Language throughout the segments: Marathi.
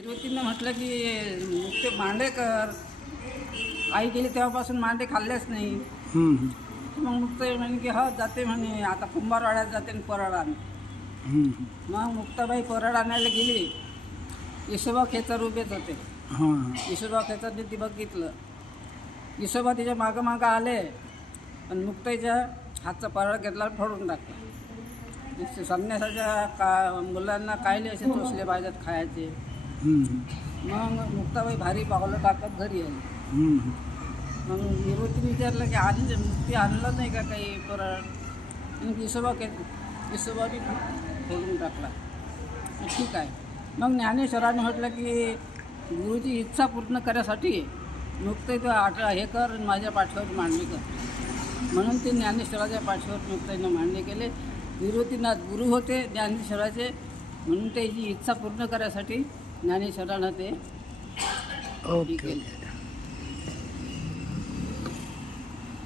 पार्वतीनं म्हटलं की ते मांडे कर. आई गेली तेव्हापासून मांडे खाल्लेच नाही. मग मुक्ताई म्हणे की हो जाते म्हणे. आता कुंभारवाड्यात जाते आणि हम्म, मग मुक्ताबाई परड आणायला गेली. यशोबा खेचर उभेच होते. हां यशोबा खेचरने ती बघितलं. यशोबा तिच्या मागं मागं आले. आणि मुक्ताईच्या हातचा परड घेतला फोडून टाकला. संन्यासाच्या का मुलांना कायले असे चोचले पाहिजेत खायचे. मग मुक्ताबाई भारी पावलं टाकत घरी आली. मग निवृत्ती विचारलं की आणलं मुक्ती आणलं नाही का काही परत? विसोबा के विसोबाने फोडून टाकला. ठीक आहे. मग ज्ञानेश्वराने म्हटलं की गुरुची इच्छा पूर्ण करण्यासाठी मुक्ताई तू आठ हे कर माझ्या पाठीवर मांडणी कर. म्हणून ते ज्ञानेश्वराच्या पाठीवर मुक्ताईनं मांडणी केले. निवृत्तीनाथ गुरु होते ज्ञानेश्वराचे. म्हणून त्याची इच्छा पूर्ण करण्यासाठी ज्ञानेश्वरानं ते ओके.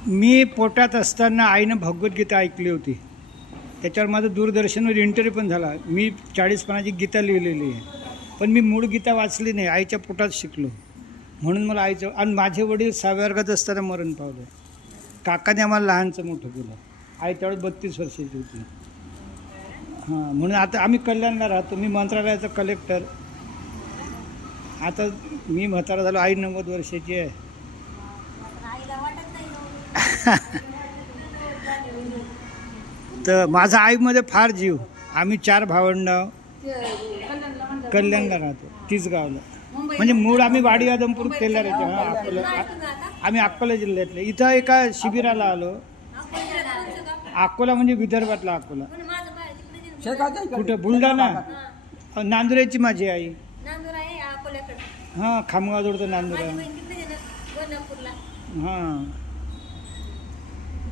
मी पोटात असताना आईनं भगवद्गीता ऐकली होती. त्याच्यावर माझं दूरदर्शनवर इंटरव्ह्यू पण झाला. मी चाळीसपणाची गीता लिहिलेली आहे. पण मी मूळ गीता वाचली नाही. आईच्या पोटात शिकलो. म्हणून मला आईचं आणि माझे वडील सहाव्या वर्गात असताना मरण पावले. काकाने आम्हाला लहानचं मोठं केलं. आई त्यावेळेस बत्तीस वर्षाची होती. हां म्हणून आता आम्ही कल्याणला राहतो. मी मंत्रालयाचा कलेक्टर आता मी म्हातारा झालो आई नव्वद वर्षाची आहे. तर माझा आईमध्ये फार जीव. आम्ही चार भावंड कल्याणला राहतो तीच गावला. म्हणजे मूळ आम्ही वाडी आदमपूर तेलाऱ्याचे हा अकोला. आम्ही अकोला जिल्ह्यातले. इथं एका शिबिराला आलो. अकोला म्हणजे विदर्भातला अकोला. कुठं? बुलढाणा. नांदुऱ्याची माझी आई. हां खामगावजवळचं नांदुरा. माझी बहीण तिकडे आहे ना कोल्हापूरला. हां.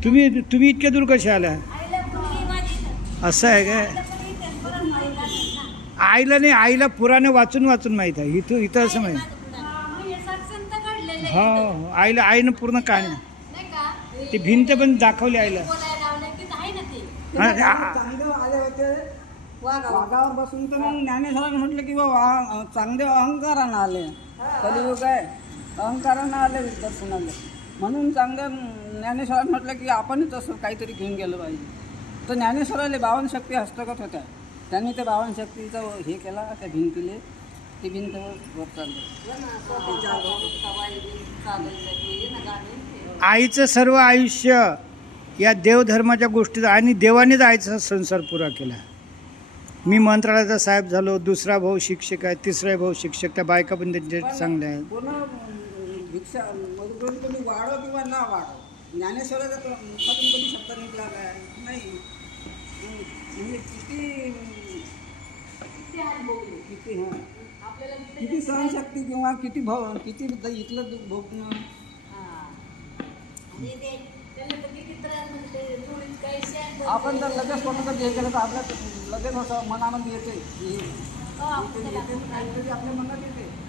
तुम्ही तुम्ही इतक्या दूर कशा आल्या आईला मुलगी माझी इथं. असं आहे काय आईला पण इथं, परत माहीत असेल ना. आईला नाही आईला पुराणे वाचून वाचून माहीत आहे. इथं इथं असं माहीत. हे घडलेलं हो. हो. आईला आईनं पूर्ण कहाणी नाही का? ती भिंत पण दाखवली आईला. बोलायला लावलं की आहे ना ते. आणि आ- चांगदेव आले होते वाघावर. बसून तर मग ज्ञानेश्वरांनी म्हटलं की बाबा चांगदेव अहंकारानं आले. कलियुग आहे. अहंकारानं आले दर्शनाला म्हणून चांगदेव ज्ञानेश्वरांनी म्हटलं की आपणही तसं काहीतरी घेऊन गेलं पाहिजे. तर ज्ञानेश्वराले बावन शक्ती हस्तगत होत्या. त्यांनी त्या बावन शक्तीचा हे केला त्या भिंतीले ती भिंत वर चालली. आईचं सर्व आयुष्य या देवधर्माच्या गोष्टीत आणि देवानेच आईचा संसार पुरा केला. मी मंत्रालयाचा साहेब झालो दुसरा भाऊ शिक्षक आहे तिसरा भाऊ शिक्षक त्या बायका पण त्यांच्या चांगल्या आहेत. भिक्षा तुम्ही वाढो किंवा ना वाढो ज्ञानेश्वराचा कधी शब्द निघला काय नाही. म्हणजे किती किती हां. किती सहनशक्ती किंवा किती भाव किती इथलं दुःख भोगणं म्हणजे आपण जर लगेच कोणतं तरी हे केलं तर आपल्या लगेच असं मनामध्ये येते. हो, आपल्या मनात येते.